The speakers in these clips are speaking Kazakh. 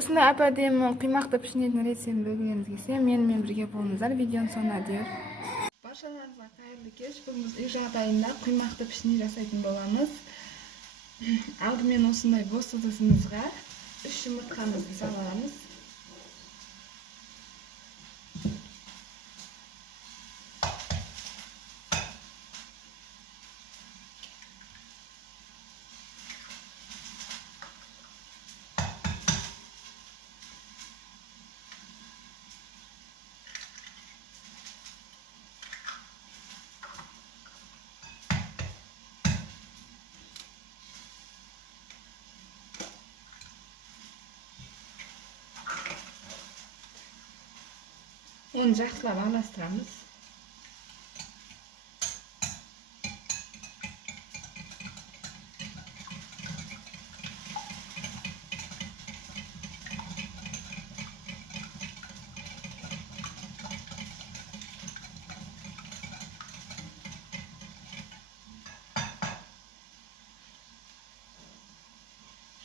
Осындай әп-әдемі қимақты пішінетін рецептін білгіңіз келсе, менімен бірге болыңыздар. Видеоның соңына дейін. Баршаларыңызға қайырлы кеш. Бүгін біз үй жағдайында құймақты пішіне жасайтын боламыз. Алдымен осындай бос ыдысымызға 3 жұмыртқамызды саламыз. Onu жақсылап араластырамыз.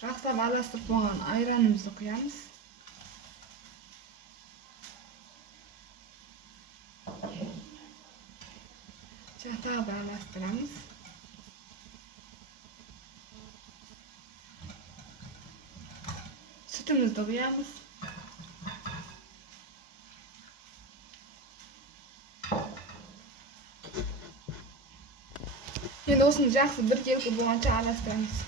Жақсылап араластырып болған айранымызды құямыз. Тағы да араластырамыз. Sütümüzді құямыз. Енді осыны жақсы біркелкі болғанша араластырамыз.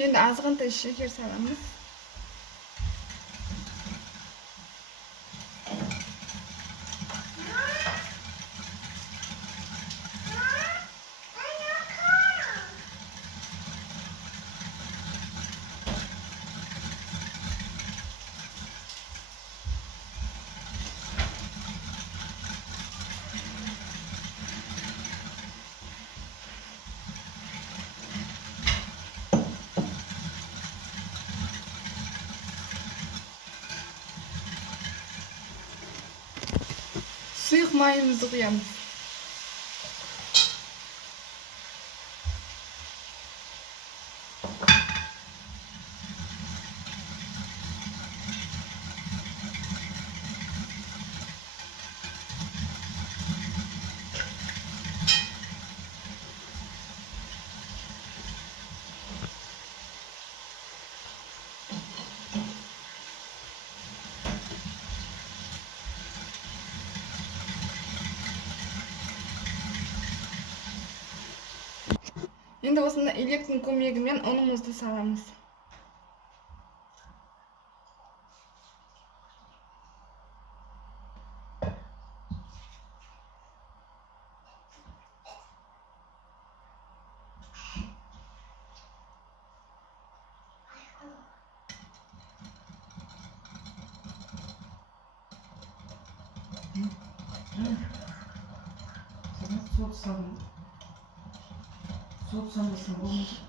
Енді азғантай шекер саламыз. Сұйық майымызды құямыз. Енді осында электрдің көмегімен ұнымызды саламыз. Сот санасын болмайды.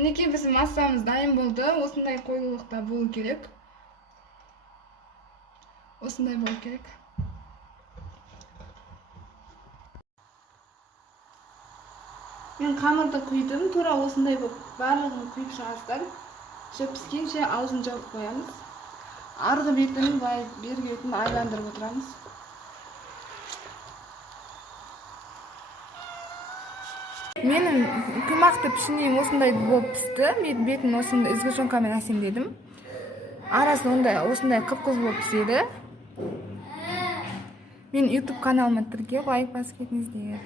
Мінекей біздің массамыз дайын болды. Осындай қоюлықта болу керек. Осындай болу керек. Мен қамырды құйдым. Тура осындай болып барлығын құйып шығасыздар. Піскенше аузын жауып қоямыз. Арғы бетін бергі бетін айландырып отырамыз. Менің құймақты пішінем осындай болып пісті. Бетін осындай ізгі шоңқамен әсемдедім. арасы осындай қып-қыз болып піседі. Мен YouTube каналыма тіркеп лайк басып кетіңіздер.